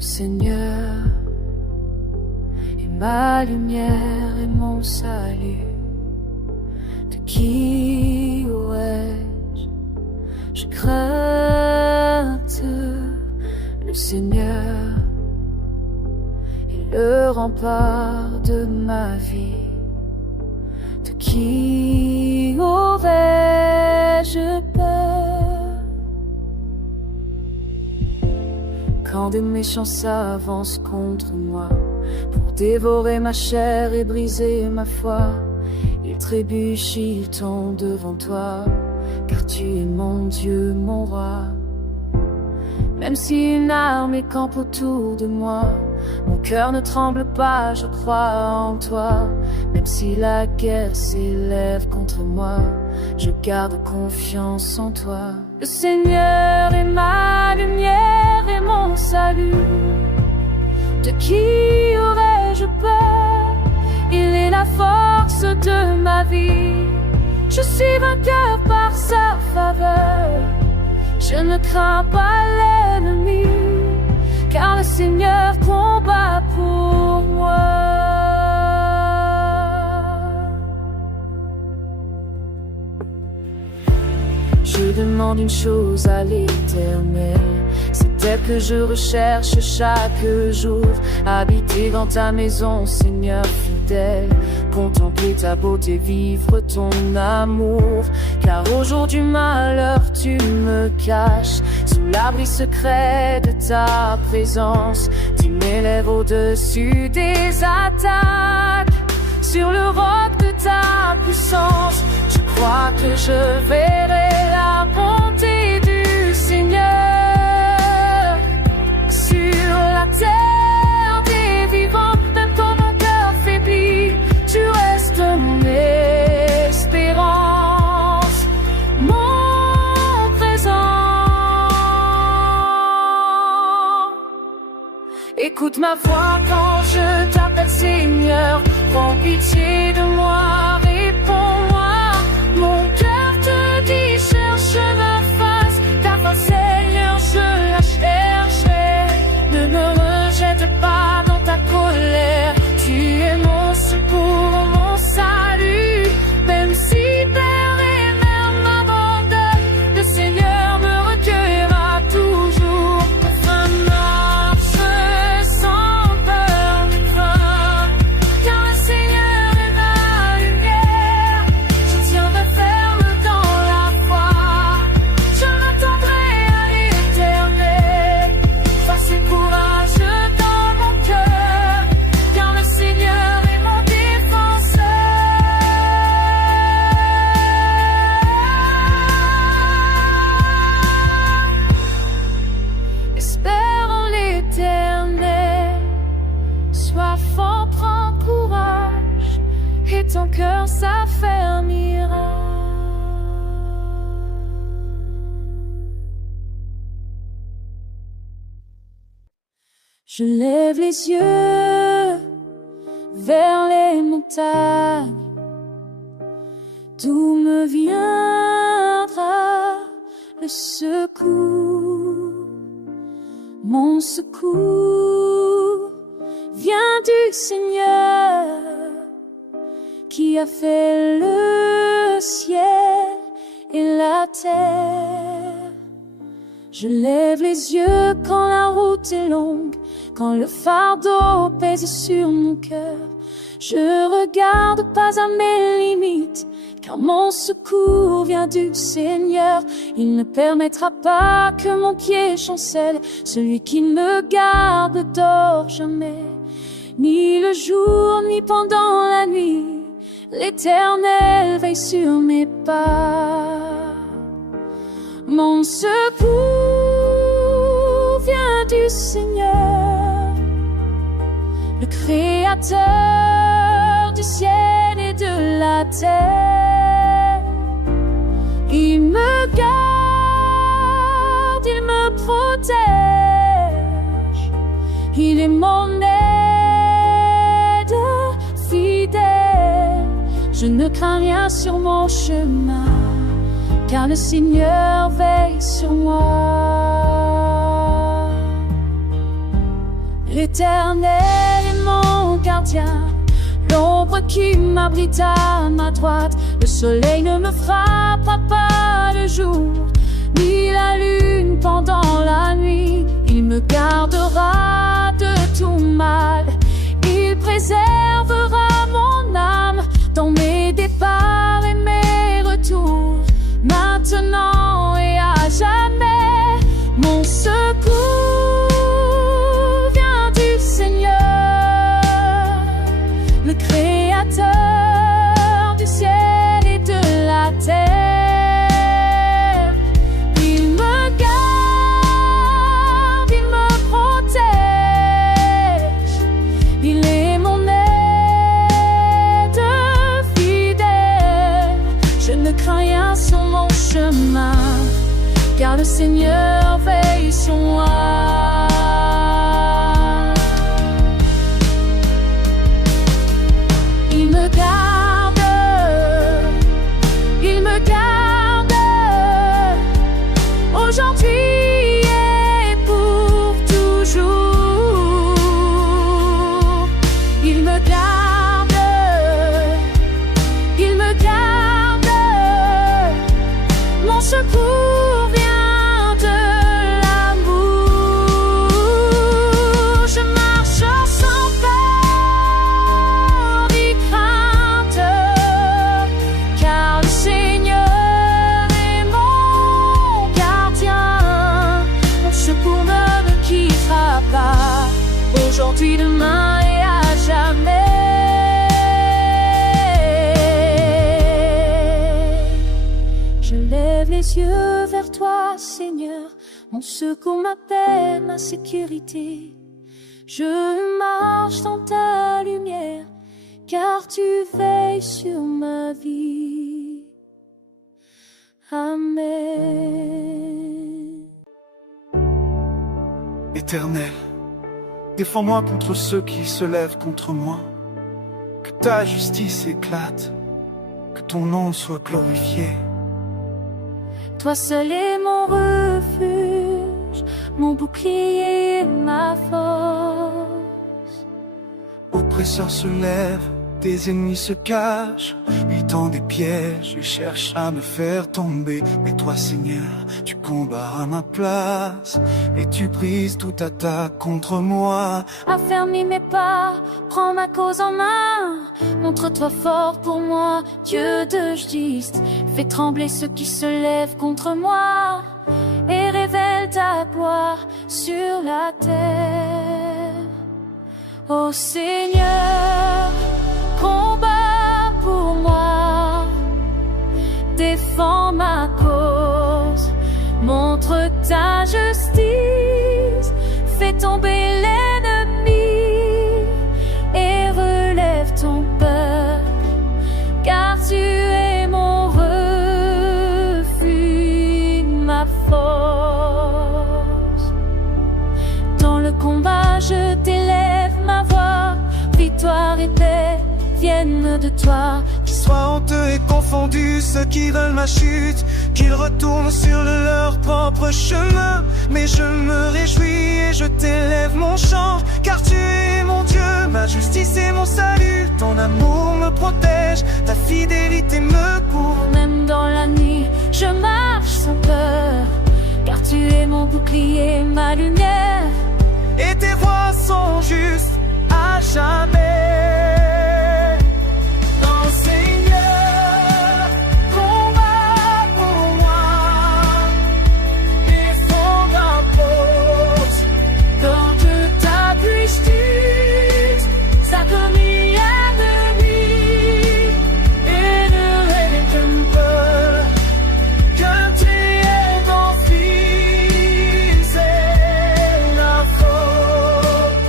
Le Seigneur est ma lumière et mon salut. De qui aurais-je crainte? Le Seigneur est le rempart de ma vie. De qui aurais-je peur? Quand des méchants s'avancent contre moi pour dévorer ma chair et briser ma foi, ils trébuchent, ils tombent devant toi, car tu es mon Dieu, mon roi. Même si une armée campe autour de moi, mon cœur ne tremble pas, je crois en toi. Même si la guerre s'élève contre moi, je garde confiance en toi. Le Seigneur est ma lumière et mon salut. De qui aurais-je peur? Il est la force de ma vie. Je suis vainqueur par sa faveur. Je ne crains pas l'ennemi, car le Seigneur combat pour moi. Je demande une chose à l'Éternel, c'est elle que je recherche chaque jour. Habiter dans ta maison, Seigneur fidèle, contempler ta beauté, vivre ton amour. Car au jour du malheur, tu me caches sous l'abri secret de ta présence. Tu m'élèves au-dessus des attaques, sur le roc de ta puissance. Je crois que je verrai la bonté du Seigneur sur la terre des vivants. Même quand mon cœur faiblit, tu restes mon espérance, mon présent. Écoute ma voix quand je t'appelle Seigneur. Prends pitié de moi, réponds-moi. Mon cœur te dit cherche ma face. Ta face Seigneur, je la chercherai. Ne me rejette pas dans ta colère. Tu es mon secours, mon salut. Même si père et mère m'abandonnent, le Seigneur me recueillera toujours. Enfin marche sans peur ni crainte, car le Seigneur est ma lumière. Je tiendrai ferme dans la foi, je m'attendrai à l'Éternel. Force et courage dans mon cœur, car le Seigneur est mon défenseur. Espère en l'Éternel, sois fort, prends courage, et ton cœur s'affermira. Je lève les yeux vers les montagnes. D'où me viendra le secours? Mon secours vient du Seigneur qui a fait le ciel et la terre. Je lève les yeux quand la route est longue, quand le fardeau pèse sur mon cœur. Je regarde pas à mes limites, car mon secours vient du Seigneur. Il ne permettra pas que mon pied chancelle. Celui qui me garde dort jamais, ni le jour ni pendant la nuit. L'Éternel veille sur mes pas. Mon secours vient du Seigneur, le Créateur du ciel et de la terre. Il me garde, il me protège, il est mon aide fidèle. Je ne crains rien sur mon chemin, car le Seigneur veille sur moi. L'Éternel est mon gardien, l'ombre qui m'abrite à ma droite. Le soleil ne me frappera pas le jour, ni la lune pendant la nuit. Il me gardera de tout mal, il préservera mon âme dans mes départs et mes retours, maintenant et à jamais. Mon secours vient du Seigneur, le Créateur du ciel et de la terre. Il me garde, il me protège, il est mon aide fidèle. Je ne crains rien sur mon chemin, car le Seigneur veille sur moi. Il me garde, il me garde, aujourd'hui et pour toujours. Il me garde, il me garde, mon secours vient de l'amour. Je marche sans peur ni crainte, car le Seigneur est mon gardien. Mon secours ne me quittera pas, aujourd'hui, demain et à jamais. Je lève les yeux vers toi, Seigneur, mon secours, ma paix, ma sécurité. Je marche dans ta lumière, car tu veilles sur ma vie. Amen. Éternel, défends-moi contre ceux qui se lèvent contre moi. Que ta justice éclate, que ton nom soit glorifié. Toi seul est mon refuge, mon bouclier et ma force. Oppresseurs se lèvent, tes ennemis se cachent, ils tendent des pièges, ils cherchent à me faire tomber. Mais toi, Seigneur, tu combats à ma place, et tu brises toute attaque contre moi. Affermis mes pas, prends ma cause en main, montre-toi fort pour moi, Dieu de justice. Fais trembler ceux qui se lèvent contre moi, et révèle ta gloire sur la terre. Ô Seigneur, combat pour moi, défends ma cause, montre ta justice, fais tomber l'ennemi et relève ton peuple, car tu es mon refuge, ma force. Dans le combat je t'élève ma voix, victoire et paix viennent de toi. Qu'ils soient honteux et confondus ceux qui veulent ma chute, qu'ils retournent sur leur propre chemin. Mais je me réjouis et je t'élève mon chant, car tu es mon Dieu, ma justice et mon salut. Ton amour me protège, ta fidélité me couvre. Même dans la nuit, je marche sans peur, car tu es mon bouclier, ma lumière. Et tes voies sont justes à jamais. Oh Seigneur, combat pour moi, défends ma cause, Dans toute ta justice, ça comme ennemi, et ne règne peur, que tu es mon fils et la faute.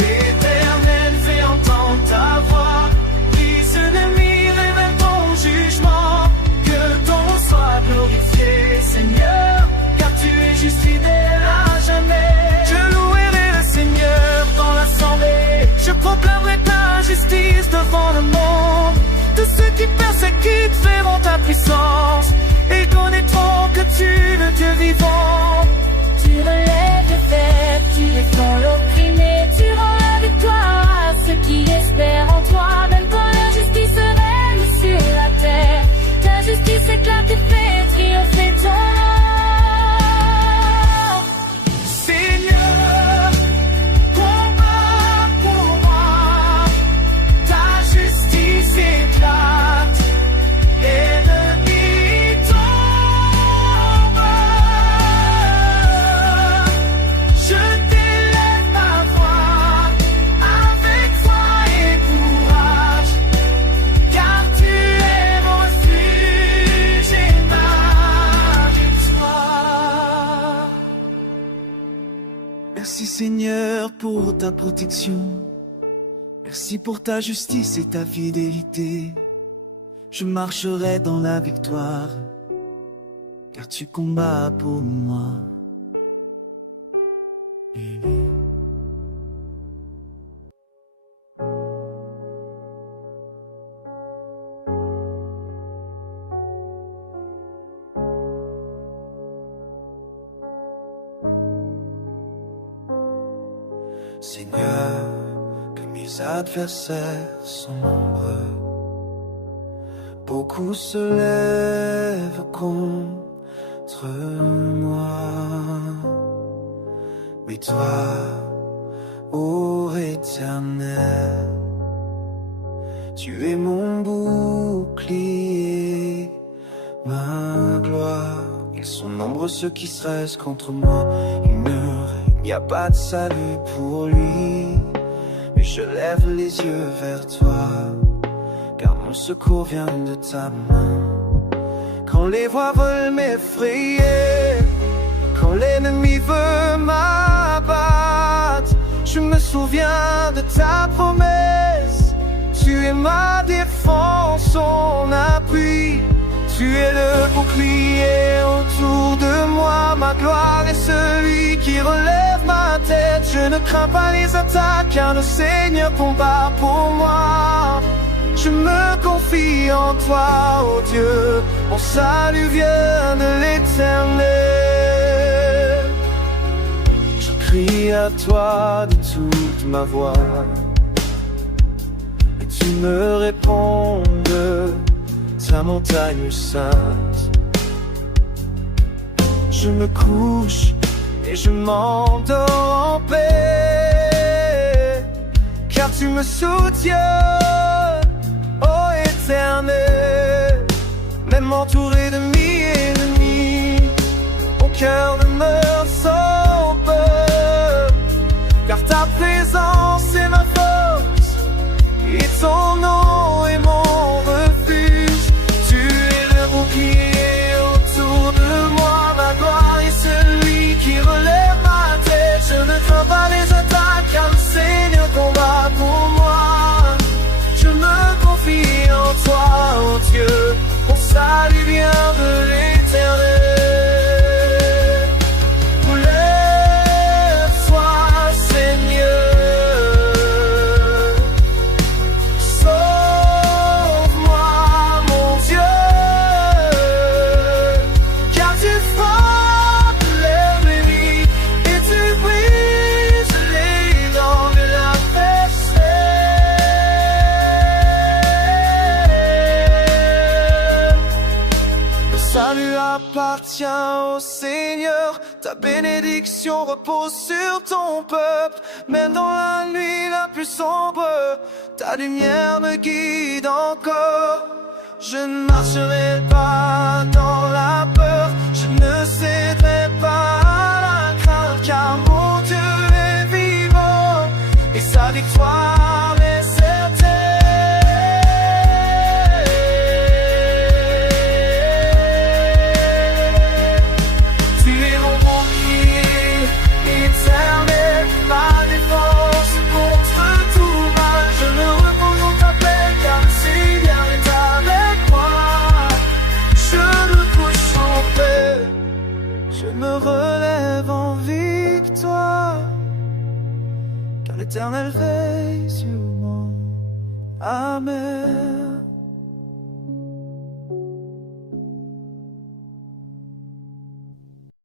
Éternel, fais entendre ta voix, brise l'ennemi, révèle ton jugement. Que ton nom soit glorifié, Seigneur, car tu es juste fidèle à jamais. Je louerai le Seigneur dans l'assemblée, je proclamerai ta justice devant le monde. Tous ceux qui persécutent verront ta puissance, et connaîtront que tu es le Dieu vivant. tu relèves les faibles, tu défends l'opprimé. pour ta protection. Merci pour ta justice et ta fidélité. Je marcherai dans la victoire, car tu combats pour moi. Seigneur, que mes adversaires sont nombreux. Beaucoup se lèvent contre moi. Mais toi, ô Éternel, tu es mon bouclier, ma gloire. Ils sont nombreux ceux qui se dressent contre moi. Il n'y a pas de salut pour lui, mais je lève les yeux vers toi, car mon secours vient de ta main. Quand les voix veulent m'effrayer, quand l'ennemi veut m'abattre, je me souviens de ta promesse. Tu es ma défense, son appui. Tu es le bouclier autour de moi. Ma gloire est celui qui relève ma tête. Je ne crains pas les attaques, car le Seigneur combat pour moi. Je me confie en toi, ô Dieu. Mon salut vient de l'Éternel. Je crie à toi de toute ma voix, et tu me réponds de ta montagne sainte. Je me couche et je m'endors en paix, car tu me soutiens, ô Éternel. Même entouré de mille ennemis, mon cœur demeure sans peur, car ta présence est ma force, et ton nom est mon refuge. Tu es le bouclier autour de moi. Ma gloire est celui qui relève ma tête. Je ne crains pas les attaques, car le Seigneur combat pour moi. Je me confie en toi, ô Dieu. Mon salut vient de l'Éternel. Lève-toi, Seigneur. Sauve-moi, mon Dieu, car tu frappes l'ennemi et tu brises les dents de l'adversaire. Le salut appartient au Seigneur. Ta bénédiction repose sur ton peuple. Même dans la nuit la plus sombre, ta lumière me guide encore. Je ne marcherai pas dans la peur, je ne céderai pas à la crainte, car mon Dieu est vivant et sa victoire est certaine. Tu es mon bouclier éternel, ma défense contre tout mal. Je me repose dans ta paix, car le Seigneur est avec moi. Je me couche en paix, je me relève en victoire, car l'Éternel veille sur moi. Amen.